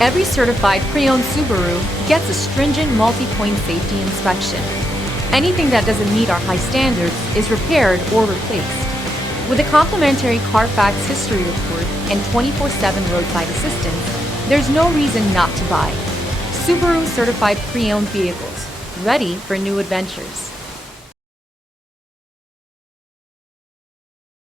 Every certified pre-owned Subaru gets a stringent multi-point safety inspection. Anything that doesn't meet our high standards is repaired or replaced. With a complimentary Carfax history report and 24/7 roadside assistance, there's no reason not to buy. Subaru certified pre-owned vehicles, ready for new adventures.